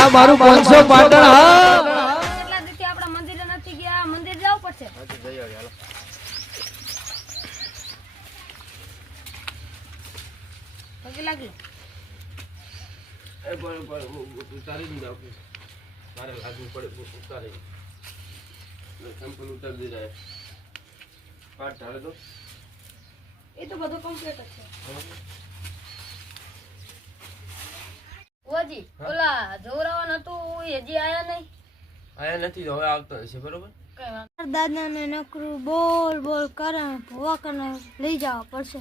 હા મારું 500 પાટણ હા કેટલા દિવસથી આપણા મંદિરે નથી ગયા, મંદિર જવું પડશે. પગે લાગી એ પર ઉતારી જ જાવ મારે લાગુ પડે ઉતારી સંપલ ઉતાર દે જાય પાટ ઢાળે તો એ તો બધું કમ્પ્લીટ છે. ઓજી ઓલા જોરાવન હતું એ હજી આયા નહીં. આયા નથી હવે આવતો હશે બરોબર. કઈ વાત દાદાને નકરું બોલ બોલ કરે ભૂવા કને લઈ જવા પડશે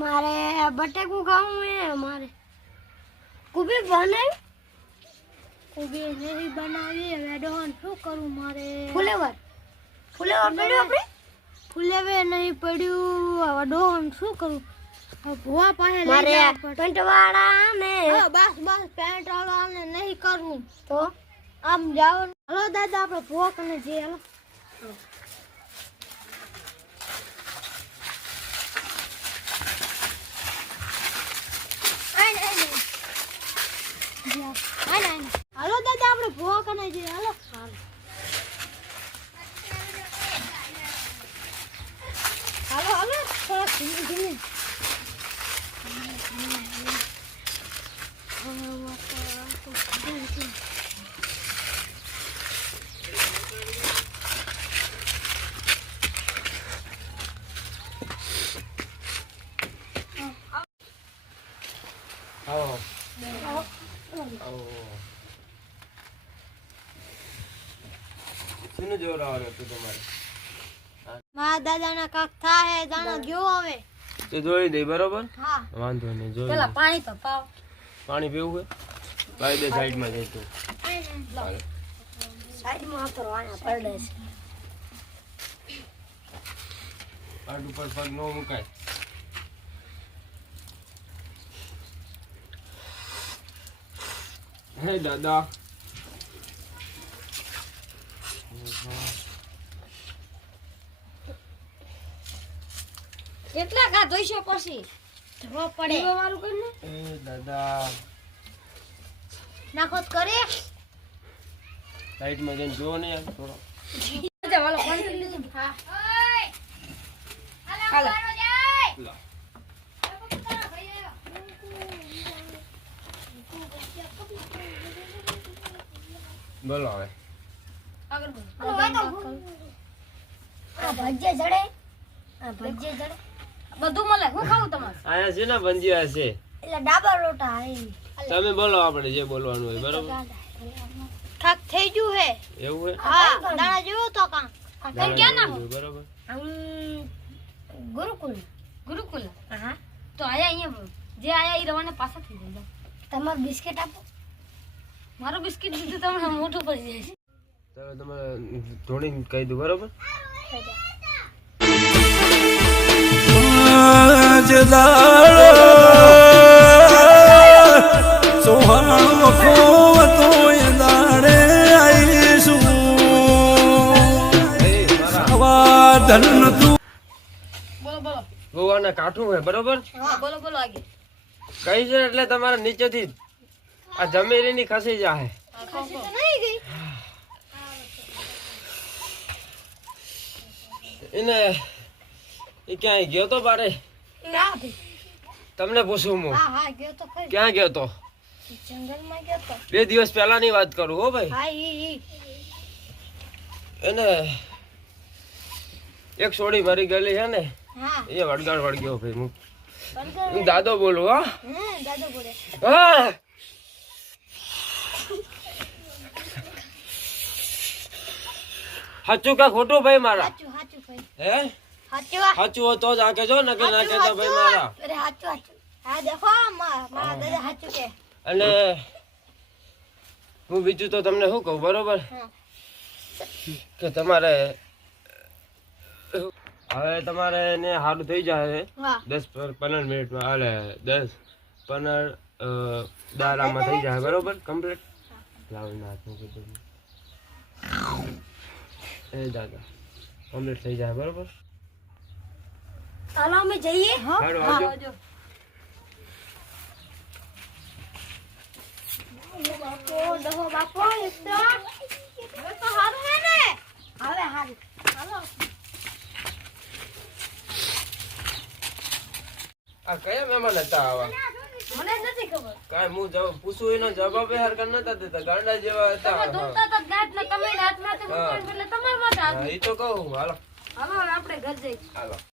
મારે બટેકું ખાવું હે મારે કુબી બનાવી કુબી નહીં બનાવી હવે ડોહન શું કરું મારે ફુલેવર પડ્યું આપણે ફુલેવર નહીં પડ્યું હવે ડોહન શું કરું ભૂવા પાસે મારે પેન્ટ વાળા ને બસ પેન્ટ વાળા ને નહીં કરવું તો આમ જાઓ. હલો દાદા આપણે ભૂવા કને જઈએ હલો. હાલો દાદા આપણે ભૂવા કને જઈએ હાલો. હાલો હાલો થોડા ધીમે ધીમે. આવો શેનું જોર આવવાનું હતું તમારે? મારા દાદાના કાક થાય જાણો ગયો હવે તો જોઈ દે બરોબર. હા વાંધો નહીં જોઈ પેલા દે. પાણી તો પાવ. પાણી પીવું છે ભાઈ બે સાઈડમાં જઈતું સાઈડમાં તો આના પડે છે. પાટ ઉપર પગ ન મુકાય. હે દાદા કેટલા ઘા ધોઈશો પછી ધોવા પડે મારું કરીને એ દાદા નાખો તો કરે સાઈડમાં જઈને જોવો ને યાર થોડો. વાલો પાણી પી લીધું. હા હાલો લા. બોલો હવે આગળ બોલો. આ ભજ્જે જડે આ ભજ્જે જડે બધું મળે. હું ખાવું તમારે? આયા છે ને ભંજીયા છે. એટલે ડાબા લોટા આવી તમે બોલો આપણે જે બોલવાનું હોય બરોબર. થાક થઈ ગયું હે એવું હે હા દાણા જેવો તો કામ કઈ ક્યાં ના હો? બરોબર. ગુરુકુલ ગુરુકુલ. હા તો આયા અહીંયા જે આયા ઈ રવાને પાછા થઈ જાય. તમારું બિસ્કિટ આપો મારું બિસ્કિટ દીધું તમને મોટું પડી જાય છે. તો તમે ધોણી કહી દો બરોબર. બોલો બોલો. ગોવાના કાઠું હે બરોબર. હા બોલો બોલો આગે. કઈ છે એટલે તમારે નીચેથી આ જમેરીની ખસી જાય. નહીં ગઈ એને એ ક્યાંય ગયો તો બારે? ના ભાઈ તમને પૂછું હું હા હા ગયો તો ખરી ક્યાં ગયો તો? જંગલમાં ગયો તો 2 દિવસ પહેલાની વાત કરું હો ભાઈ. હા ઈ એને એક સોડી મરી ગયેલી છે ને હા એ વળગ્યો ભાઈ. હું બર્ગર દાદો બોલું હા. દાદા બોલે હા સાચું કે ખોટું ભાઈ મારા? સાચું સાચું ભાઈ હે સાચું સાચું હોય તો જ આકે જો નકે ના કહેતા ભાઈ મારા. અરે સાચું સાચું હા દેખો મારા દાદા સાચું કે અને હું બીજું તો તમને શું કહું બરોબર હા. કે તમારે હવે તમારે એને સારું થઈ જાય હા 10-15 મિનિટમાં હાલે 10-15 દારામાં થઈ જાય બરોબર કમ્પ્લીટ. લાવીને હાથ મૂકી દઉં. એ દાદા કમ્પ્લીટ થઈ જાય બરોબર. ચાલો અમે જઈએ હાલો આવજો. બાપો ડહો બાપો એક તો હવે તો હારું હે ને હવે હારું હાલો આ કયા મહેમાન હતા આવા મને જ નથી ખબર કાંઈ હું જવાબ પૂછું એનો જવાબ હરકત નતા દેતા ગાંડા જેવા હતા તમે ધૂમતા તો ગાંઠ ને તમે હાથમાંથી મૂકવાનું એટલે તમારા માટે હા, ઈ તો કહું હાલો હાલો હવે આપણે ઘર જઈએ હાલો